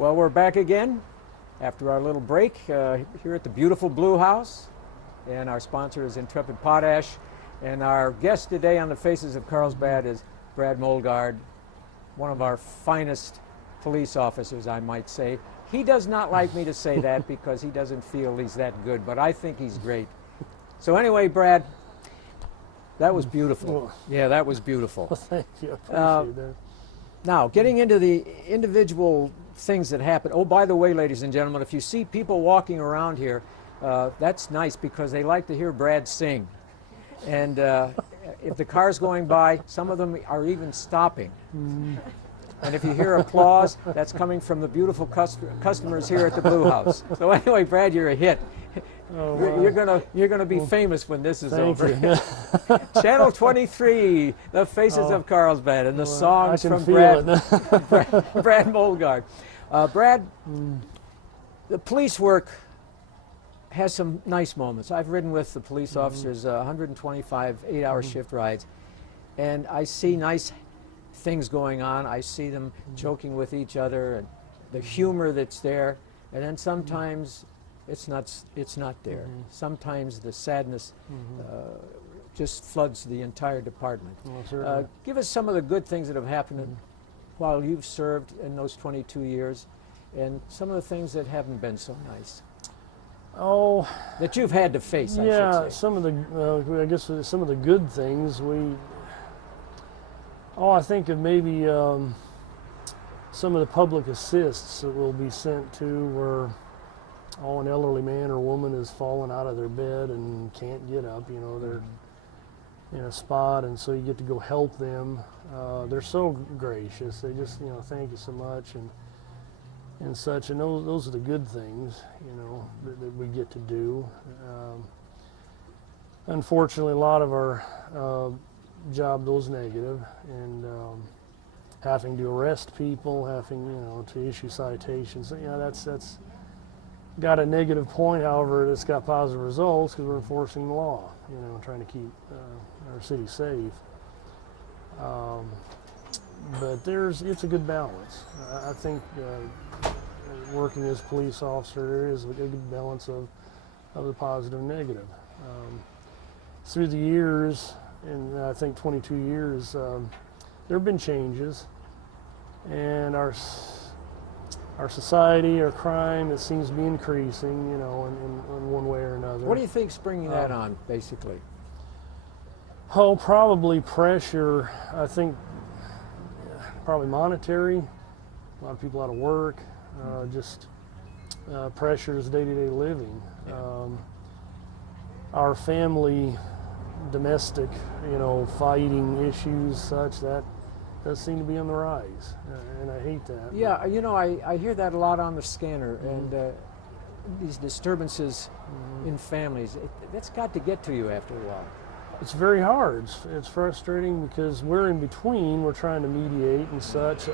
Well, we're back again after our little break here at the beautiful Blue House. And our sponsor is Intrepid Potash. And our guest today on the Faces of Carlsbad is Brad Molgard, one of our finest police officers, I might say. He does not like me to say that because he doesn't feel he's that good, but I think he's great. So anyway, Brad, that was beautiful. Yeah, that was beautiful. Well, thank you. I appreciate that. Now, getting into the individual things that happen. Oh, by the way, ladies and gentlemen, if you see people walking around here, that's nice because they like to hear Brad sing. And if the car's going by, some of them are even stopping. And if you hear applause, that's coming from the beautiful customers here at the Blue House. So anyway, Brad, you're a hit. Oh, wow. You're gonna be famous when this is Thank over. you. Channel 23, the Faces of Carlsbad, and the songs from Brad Molgard. Brad, the police work has some nice moments. I've ridden with the police officers 125 8-hour shift rides, and I see nice things going on. I see them joking with each other and the humor that's there, and then sometimes it's not there. Sometimes the sadness just floods the entire department. Well, give us some of the good things that have happened while you've served in those 22 years, and some of the things that haven't been so nice. Oh, that you've had to face, I yeah, should say. some of the, I guess some of the good things I think of maybe some of the public assists that will be sent to where an elderly man or woman has fallen out of their bed and can't get up, they're in a spot, and so you get to go help them. They're so gracious. They just, thank you so much and such, and those are the good things, that we get to do. Unfortunately, a lot of our job goes negative, and having to arrest people, having, to issue citations, that's got a negative point. However, it's got positive results because we're enforcing the law, trying to keep our city safe. But it's a good balance. I think working as a police officer, there is a good balance of the positive and negative. Through the years, and I think 22 years, there have been changes, and our society, our crime, it seems to be increasing, in one way or another. What do you think's bringing that on, basically? Oh, probably pressure. I think probably monetary. A lot of people out of work. Just pressures, day-to-day living. Yeah. Our family, domestic, fighting issues, such that does seem to be on the rise, and I hate that. Yeah, I hear that a lot on the scanner, and these disturbances in families, that's got to get to you after a while. It's very hard. It's frustrating because we're in between. We're trying to mediate and such.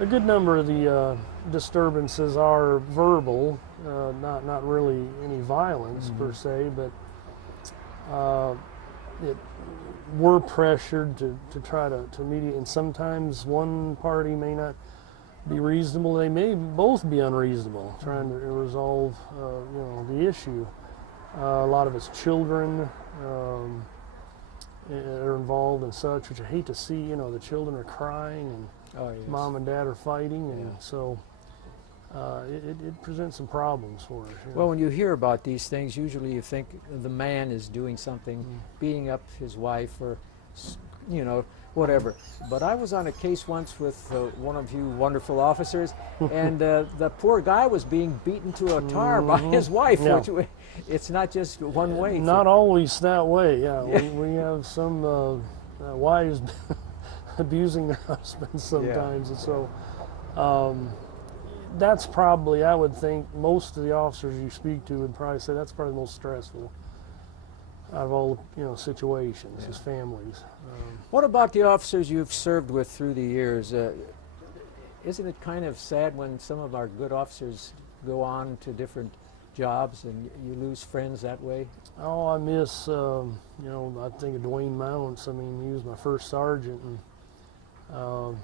A good number of the disturbances are verbal, not really any violence per se, but we're pressured to try to mediate, and sometimes one party may not be reasonable. They may both be unreasonable, trying to resolve the issue. A lot of it's children are involved and such, which I hate to see. The children are crying and Yes. Mom and Dad are fighting, and so it presents some problems for us. Well, when you hear about these things, usually you think the man is doing something, beating up his wife or, whatever. But I was on a case once with one of you wonderful officers, and the poor guy was being beaten to a tar by his wife, Yeah. which it's not just one way. Not always that way, yeah. We have some wives abusing their husbands sometimes, and so that's probably, I would think, most of the officers you speak to would probably say that's probably the most stressful out of all situations, is families. What about the officers you've served with through the years? Isn't it kind of sad when some of our good officers go on to different jobs and you lose friends that way? Oh, I miss, I think of Dwayne Mounts. I mean, he was my first sergeant, and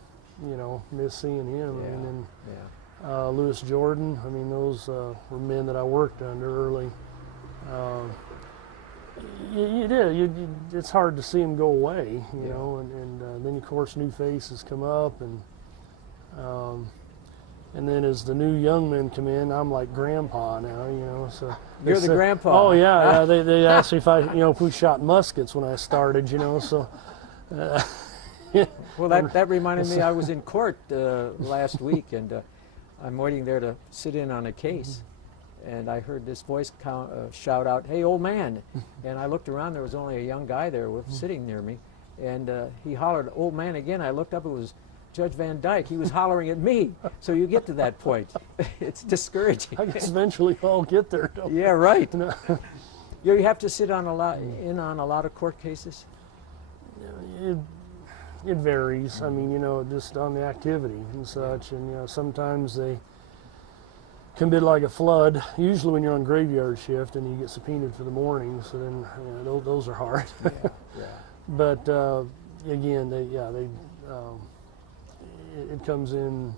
miss seeing him. Yeah. And then Lewis Jordan. I mean, those were men that I worked under early. It's hard to see them go away, you know, and then of course new faces come up, and then as the new young men come in, I'm like grandpa now, you know. So You're the grandpa. Oh yeah, they asked me if we shot muskets when I started, you know. So. Well, that reminded me. I was in court last week, and I'm waiting there to sit in on a case, and I heard this voice shout out, "Hey, old man!" And I looked around. There was only a young guy there sitting near me, and he hollered, "Old man!" again. I looked up. It was Judge Van Dyke. He was hollering at me. So you get to that point. It's discouraging. I guess eventually I'll get there. Yeah, right. You have to sit on a lot of court cases. It varies. I mean, you know, just on the activity and such, and you know, sometimes they can be like a flood. Usually, when you're on graveyard shift and you get subpoenaed for the morning, so then you know, those are hard. Yeah. But again, it comes in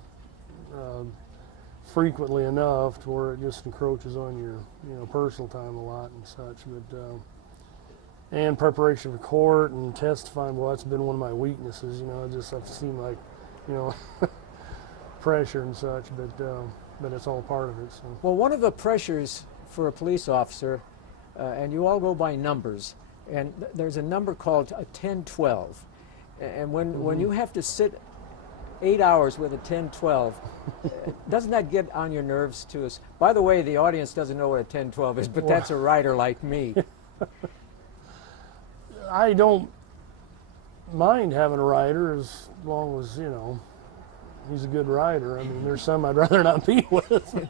frequently enough to where it just encroaches on your personal time a lot and such. But and preparation for court and testifying, well, that's been one of my weaknesses. You know, I've seen like, you know, pressure and such, but it's all part of it. So. Well, one of the pressures for a police officer, and you all go by numbers, and there's a number called a 10-12, and when you have to sit 8 hours with a 10-12, doesn't that get on your nerves to us? By the way, the audience doesn't know what a 10-12 is, but that's a writer like me. I don't mind having a rider as long as, you know, he's a good rider. I mean, there's some I'd rather not be with.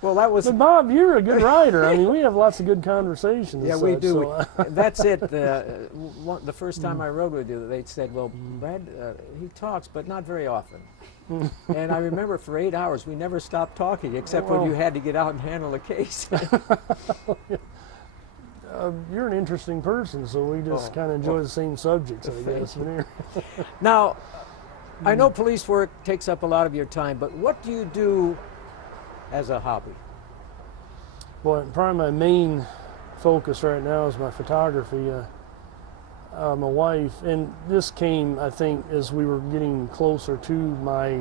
Well, that was. But Bob, you're a good rider. I mean, we have lots of good conversations. Yeah, we do. So, that's it. The first time I rode with you, they said, "Well, Brad, he talks, but not very often." And I remember for 8 hours we never stopped talking, except when you had to get out and handle a case. You're an interesting person, so we just kind of enjoy the same subjects, I guess. Now, I know police work takes up a lot of your time, but what do you do as a hobby? Well, probably my main focus right now is my photography. My wife, and this came, I think, as we were getting closer to my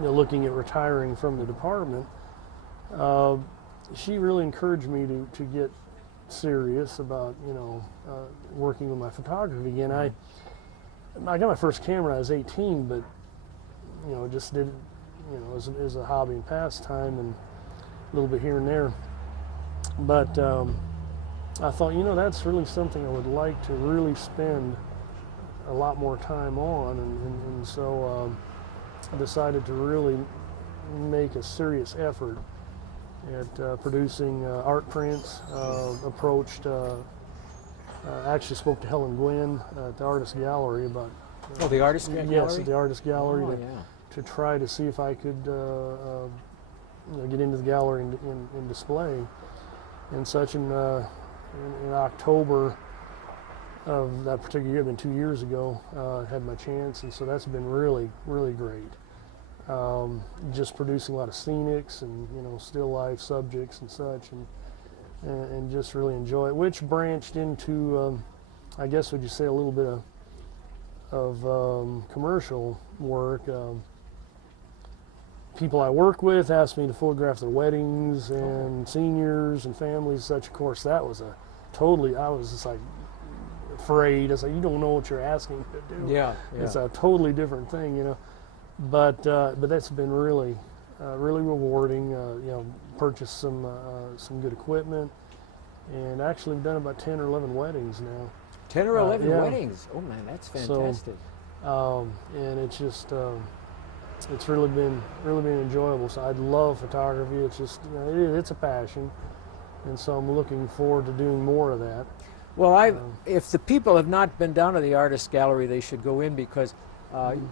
looking at retiring from the department. She really encouraged me to get serious about working with my photography again. I got my first camera when I was 18, but just did it as a hobby and pastime, and a little bit here and there. But I thought, that's really something I would like to really spend a lot more time on, and so I decided to really make a serious effort at producing art prints. Actually spoke to Helen Gwynn at the Artist Gallery about... the Artist Gallery? Yes, at the Artist Gallery to try to see if I could get into the gallery and display and such. In October of that particular year, been 2 years ago, I had my chance, and so that's been really, really great. Just producing a lot of scenics and still life subjects and such, and just really enjoy it, which branched into I guess would you say a little bit of commercial work. People I work with asked me to photograph their weddings and seniors and families, such. Of course, that was I was just like afraid. I was like, you don't know what you're asking me to do. Yeah. It's a totally different thing, But that's been really, really rewarding. Purchased some good equipment, and actually we've done about 10 or 11 weddings now. 10 or 11 weddings. Oh man, that's fantastic. So, and it's just it's really been enjoyable. So I love photography. It's just it's a passion, and so I'm looking forward to doing more of that. Well, if the people have not been down to the Artist Gallery, they should go in, because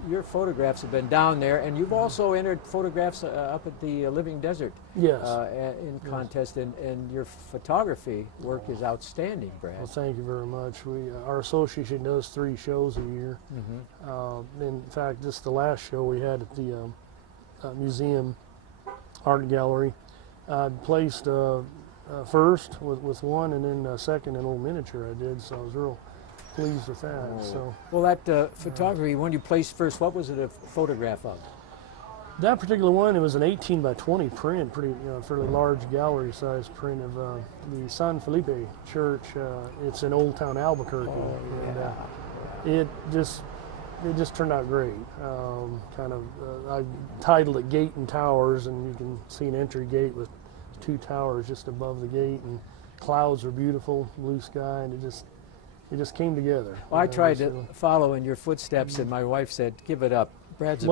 your photographs have been down there, and you've also entered photographs up at the Living Desert in contest, and your photography work is outstanding, Brad. Well, thank you very much. Our association does 3 shows a year. In fact, just the last show we had at the museum art gallery. I placed first with one, and then second in old miniature I did, so I was real pleased with that. So Well, that photography, when you placed first, what was it a photograph of? that particular one, it was an 18 by 20 print, pretty fairly large gallery size print of the San Felipe Church. It's in Old Town Albuquerque, and it just turned out great. I titled it Gate and Towers, and you can see an entry gate with 2 towers just above the gate, and clouds were beautiful, blue sky, and it just came together. Well, I tried to follow in your footsteps, and my wife said, "Give it up. Brad's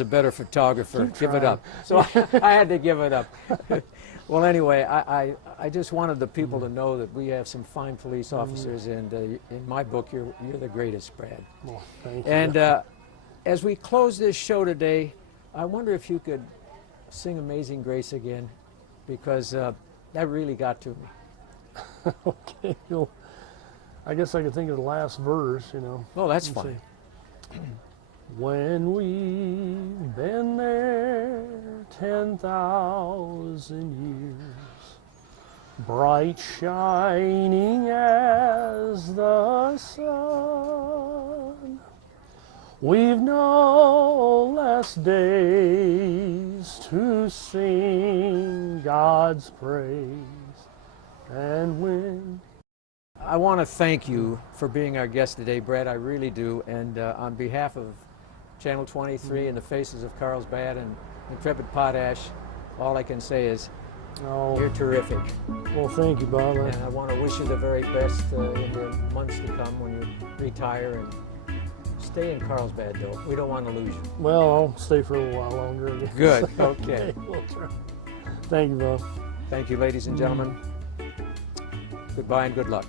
a better photographer. Keep Give it trying." up." So I had to give it up. Well, anyway, I just wanted the people to know that we have some fine police officers, and in my book, you're the greatest, Brad. Well, thank you. And as we close this show today, I wonder if you could sing Amazing Grace again, because that really got to me. Okay, well, I guess I could think of the last verse, Oh, that's Let's fine. When we've been there 10,000 years, bright shining as the sun, we've no less days to sing God's praise. And when I want to thank you for being our guest today, Brad. I really do. And on behalf of Channel 23 and the faces of Carlsbad and Intrepid Potash, all I can say is you're terrific. Well, thank you, Bob. And I want to wish you the very best in the months to come when you retire. And stay in Carlsbad, though. We don't want to lose you. Well, I'll stay for a little while longer, I guess. Good. Okay. We'll try. Thank you, Bob. Thank you, ladies and gentlemen. Goodbye and good luck.